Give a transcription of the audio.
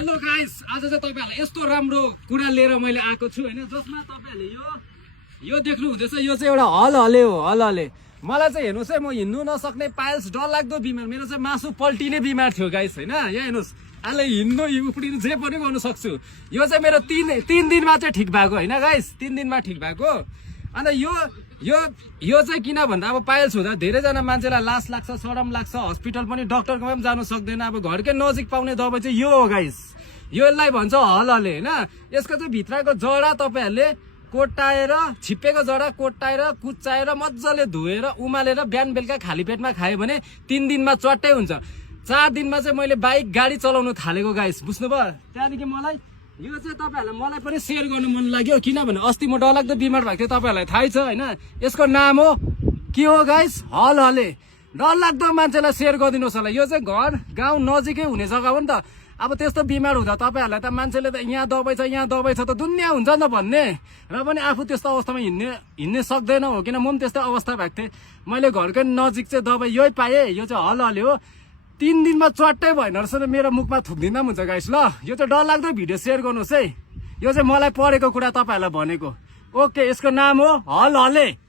Hello guys, आज चाहिँ तपाईहरुलाई यस्तो राम्रो कुरा लिएर मैले आएको छु हैन, जसमा तपाईहरुले यो देख्नु हुँदैछ। यो चाहिँ एउटा हल हो, हल। मलाई चाहिँ हेर्नुस् है, म हिँड्नु नसक्ने पाइल्स डरलाग्दो बिमार, मेरो चाहिँ मासु पल्टिने बिमार थियो गाइस हैन। यहाँ हेर्नुस्, अहिले हिँड्नु उफ्रिनु जे पनि गर्न सक्छु। यो चाहिँ मेरो 3 दिनमा चाहिँ ठिक भएको हैन गाइस, 3 दिनमा ठिक भएको। अन्त यो चाहिँ किन भन्दा अब पाइल्स हुँदा धेरैजना मान्छेलाई लास लाग्छ, शरम लाग्छ, हस्पिटल पनि डक्टरकोमा पनि जानु सक्दैन। अब घरकै नजिक पाउने दबाई चाहिँ यो हो गाइस, यसलाई भन्छ हलले हैन। यसको चाहिँ भित्रको जडा तपाईहरुले कोट्टाएर, छिप्पेको जडा कोट्टाएर कुच्चाएर मजाले धोएर उमालेर बिहान बेलुका खाली पेटमा खायो भने 3 दिनमा चट्टै हुन्छ। 4 दिनमा चाहिँ मैले बाइक गाडी चलाउन थालेको गाइस, बुझ्नुभयो। त्यहाँदेखि यो चाहिँ तपाईहरुलाई मलाई पनि शेयर गर्नु मन लाग्यो, किनभने अस्ति म डरलाग्दो बिमार भएको थिएँ, तपाईहरुलाई थाहै छ हैन। यसको नाम हो के हो गाइस, हलले। डरलाग्दो मान्छेलाई शेयर गरिदिनुहोस् होला। यो चाहिँ घर गाउँ नजिकै हुने जग्गा हो नि त। अब त्यस्तो बिमार हुँदा तपाईहरुलाई त मान्छेले त यहाँ दबाई छ त दुनियाँ हुन्छ नि त भन्ने, र पनि आफू त्यस्तो अवस्थामा हिँड्ने सक्दैन हो। किन म पनि त्यस्तो अवस्था भएको थिएँ। मैले घरकै नजिक चाहिँ दबाई यही पाएँ, यो चाहिँ हलले हो। 3 दिनमा चट्टै भएन रहेछ, मेरो मुखमा थुक्दिँदा पनि हुन्छ गाइस ल। यो चाहिँ डरलाग्दो भिडियो शेयर गर्नुहोस् है। यो चाहिँ मलाई पढेको कुरा तपाईहरुलाई भनेको। ओके, यसको नाम हो हलले।